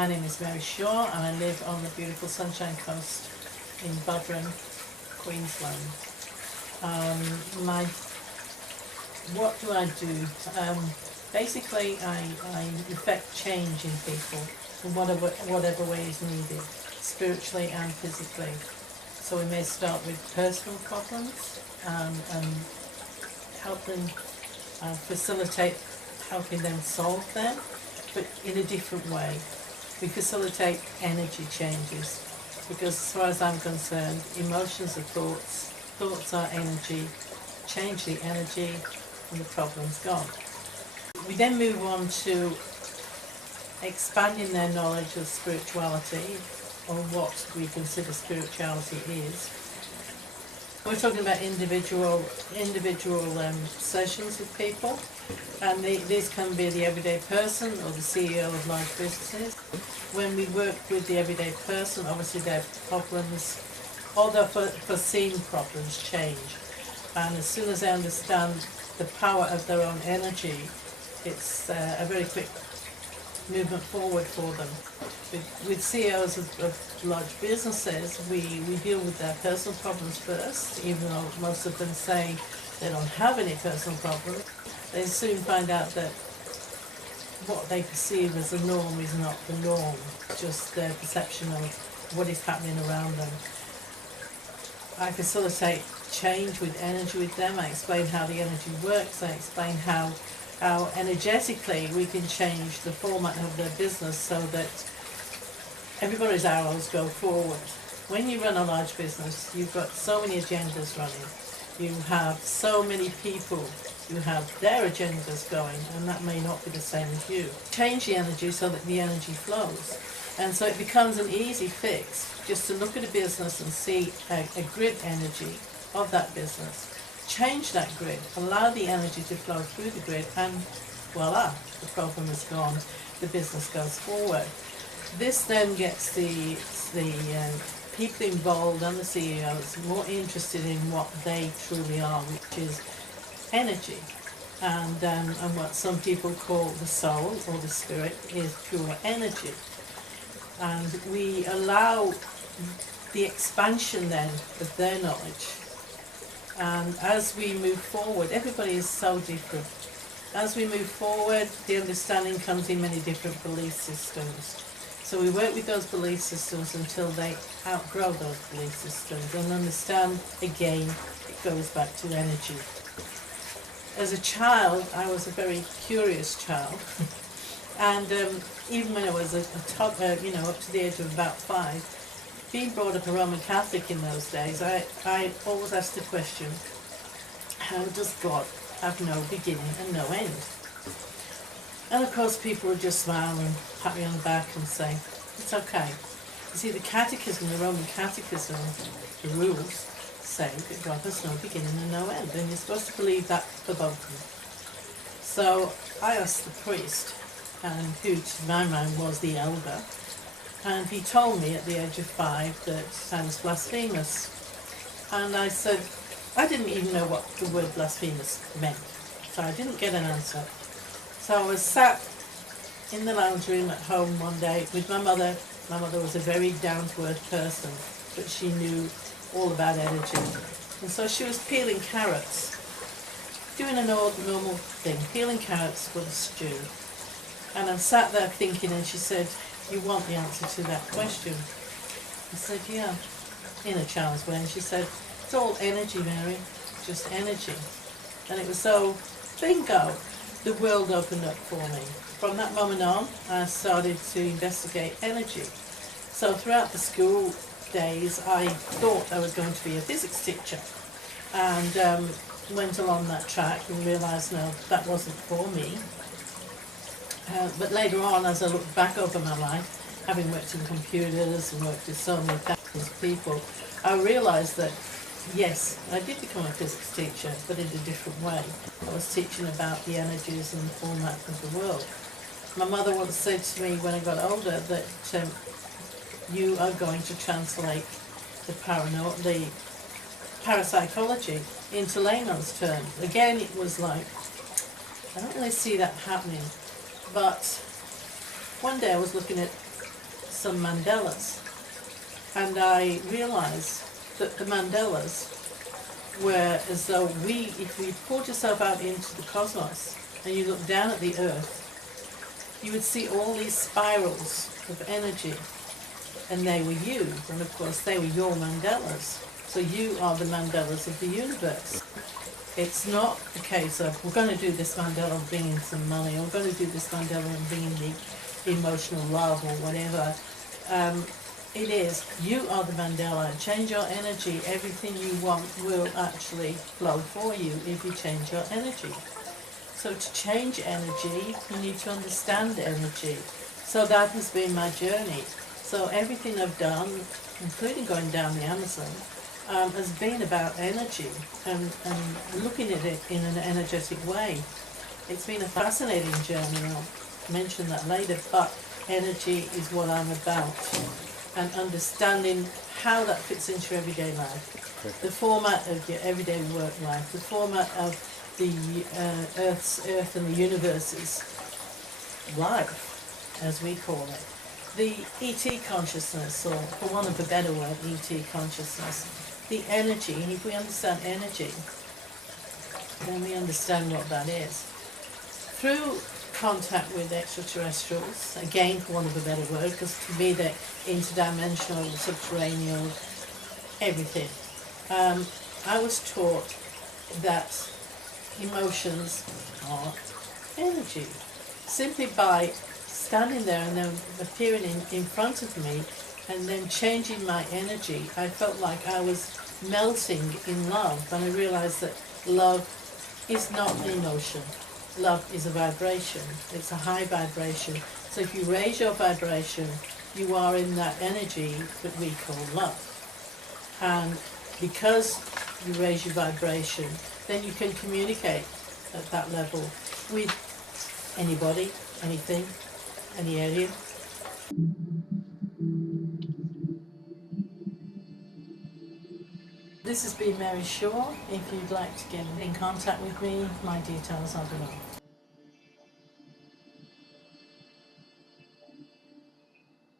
My name is Mary Shaw and I live on the beautiful Sunshine Coast in Buderim, Queensland. What do I do? Basically, I effect change in people in whatever way is needed, spiritually and physically. So we may start with personal problems and help them facilitate helping them solve them, but in a different way. We facilitate energy changes because as far as I'm concerned, emotions are thoughts, thoughts are energy, change the energy and the problem's gone. We then move on to expanding their knowledge of spirituality, or what we consider spirituality is. We're talking about individual sessions with people, and these can be the everyday person or the CEO of large businesses. When we work with the everyday person, obviously their problems, all their foreseen problems change, and as soon as they understand the power of their own energy, it's a very quick movement forward for them. With CEOs of large businesses, we deal with their personal problems first, even though most of them say they don't have any personal problems. They soon find out that what they perceive as the norm is not the norm, just their perception of what is happening around them. I facilitate change with energy with them. I explain how the energy works. I explain how energetically we can change the format of their business so that everybody's arrows go forward. When you run a large business, you've got so many agendas running. You have so many people who have their agendas going, and that may not be the same as you. Change the energy so that the energy flows. And so it becomes an easy fix just to look at a business and see a grid energy of that business. Change that grid, allow the energy to flow through the grid, and voila, the problem is gone, the business goes forward. This then gets the people involved and the CEOs more interested in what they truly are, which is energy, and what some people call the soul or the spirit is pure energy. And we allow the expansion then of their knowledge. And as we move forward, everybody is so different. As we move forward, the understanding comes in many different belief systems. So we work with those belief systems until they outgrow those belief systems and understand, again, it goes back to energy. As a child, I was a very curious child. And even when I was a toddler, up to the age of about 5, being brought up a Roman Catholic in those days, I always asked the question, how does God have no beginning and no end? And of course people would just smile and pat me on the back and say, it's okay. You see, the catechism, the Roman catechism, the rules say that God has no beginning and no end, and you're supposed to believe that for both of them. So I asked the priest, and who to my mind was the elder, and he told me at the age of 5 that I was blasphemous. And I said, I didn't even know what the word blasphemous meant, so I didn't get an answer. So I was sat in the lounge room at home one day with my mother. My mother was a very down-to-earth person, but she knew all about energy. And so she was peeling carrots, doing a normal thing, peeling carrots for the stew. And I sat there thinking, and she said, you want the answer to that question? I said, yeah, in a child's way. And she said, it's all energy, Mary, just energy. And it was so, bingo, the world opened up for me. From that moment on, I started to investigate energy. So throughout the school days, I thought I was going to be a physics teacher, and went along that track and realised, no, that wasn't for me. But later on, as I looked back over my life, having worked in computers and worked with so many thousands of people, I realised that, yes, I did become a physics teacher, but in a different way. I was teaching about the energies and the format of the world. My mother once said to me when I got older that you are going to translate the parapsychology into layman's terms. Again, it was like, I don't really see that happening. But one day I was looking at some mandalas, and I realized that the mandalas were as though if we pulled yourself out into the cosmos and you look down at the earth, you would see all these spirals of energy, and they were you, and of course they were your mandalas. So you are the mandalas of the universe. It's not a case of, we're going to do this mandala and bring in some money, or we're going to do this mandala and bring in the emotional love or whatever. It is, you are the mandala. Change your energy. Everything you want will actually flow for you if you change your energy. So to change energy, you need to understand energy. So that has been my journey. So everything I've done, including going down the Amazon, has been about energy and looking at it in an energetic way. It's been a fascinating journey. I'll mention that later, but energy is what I'm about, and understanding how that fits into your everyday life. The format of your everyday work life, the format of the Earth and the universe's life, as we call it. The ET consciousness, or for want of a better word, ET consciousness. The energy, and if we understand energy, then we understand what that is. Through contact with extraterrestrials, again for want of a better word, because to me they're interdimensional, subterranean, everything. I was taught that emotions are energy. Simply by standing there and them appearing in front of me and then changing my energy, I felt like I was melting in love, and I realized that love is not an emotion. Love is a vibration. It's a high vibration. So if you raise your vibration, you are in that energy that we call love. And because you raise your vibration, then you can communicate at that level with anybody, anything, any area. This has been Mary Shaw. If you'd like to get in contact with me, my details are below.